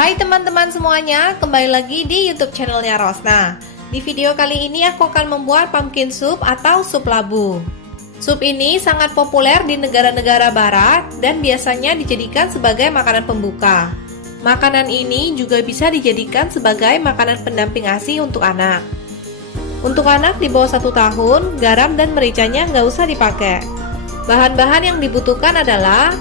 Hai teman-teman semuanya, kembali lagi di YouTube channelnya Rosna. Di video kali ini aku akan membuat pumpkin soup atau sup labu. Sup ini sangat populer di negara-negara barat dan biasanya dijadikan sebagai makanan pembuka. Makanan ini juga bisa dijadikan sebagai makanan pendamping ASI untuk anak. Untuk anak di bawah 1 tahun, garam dan mericanya nggak usah dipakai. Bahan-bahan yang dibutuhkan adalah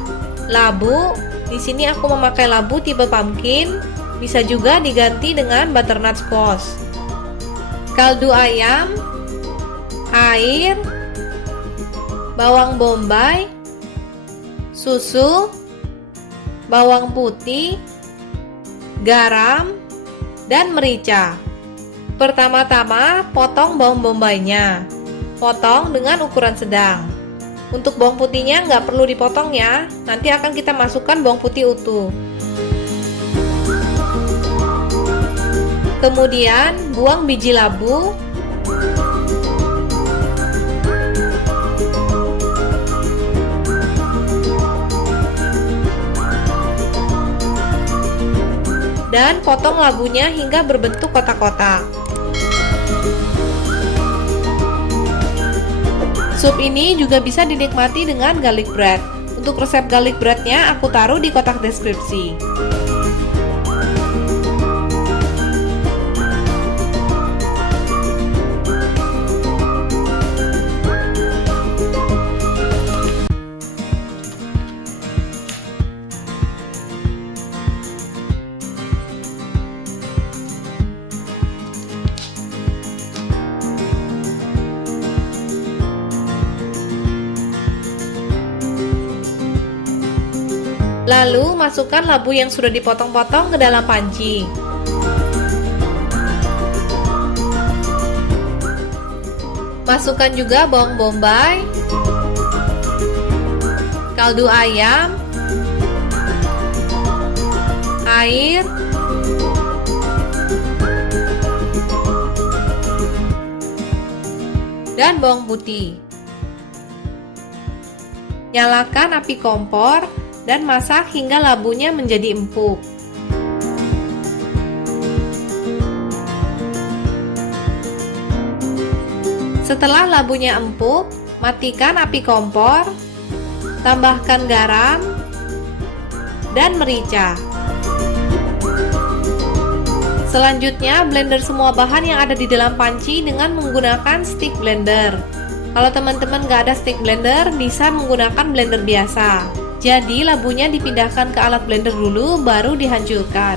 labu. Di sini aku memakai labu tipe pumpkin, bisa juga diganti dengan butternut squash. Kaldu ayam, air, bawang bombay, susu, bawang putih, garam, dan merica. Pertama-tama, potong bawang bombaynya. Potong dengan ukuran sedang. Untuk bawang putihnya nggak perlu dipotong ya, nanti akan kita masukkan bawang putih utuh. Kemudian buang biji labu. Dan potong labunya hingga berbentuk kotak-kotak. Sup ini juga bisa dinikmati dengan garlic bread. Untuk resep garlic breadnya aku taruh di kotak deskripsi. Lalu masukkan labu yang sudah dipotong-potong ke dalam panci. Masukkan juga bawang bombay, kaldu ayam, air, dan bawang putih. Nyalakan api kompor dan masak hingga labunya menjadi empuk. Setelah labunya empuk, matikan api kompor, tambahkan garam dan merica. Selanjutnya, blender semua bahan yang ada di dalam panci dengan menggunakan stick blender. Kalau teman-teman nggak ada stick blender, bisa menggunakan blender biasa. Jadi labunya dipindahkan ke alat blender dulu, baru dihancurkan.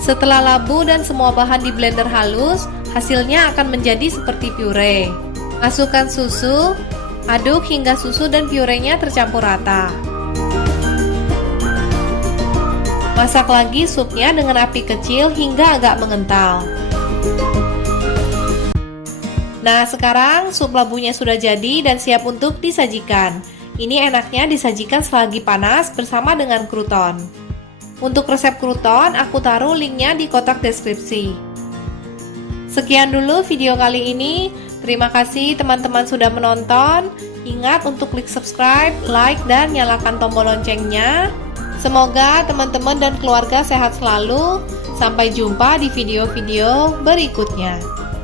Setelah labu dan semua bahan di blender halus, hasilnya akan menjadi seperti puree. Masukkan susu, aduk hingga susu dan purenya tercampur rata. Masak lagi supnya dengan api kecil hingga agak mengental. Nah, sekarang sup labunya sudah jadi dan siap untuk disajikan. Ini enaknya disajikan selagi panas bersama dengan kruton. Untuk resep kruton, aku taruh linknya di kotak deskripsi. Sekian dulu video kali ini. Terima kasih teman-teman sudah menonton. Ingat untuk klik subscribe, like, dan nyalakan tombol loncengnya. Semoga teman-teman dan keluarga sehat selalu. Sampai jumpa di video-video berikutnya.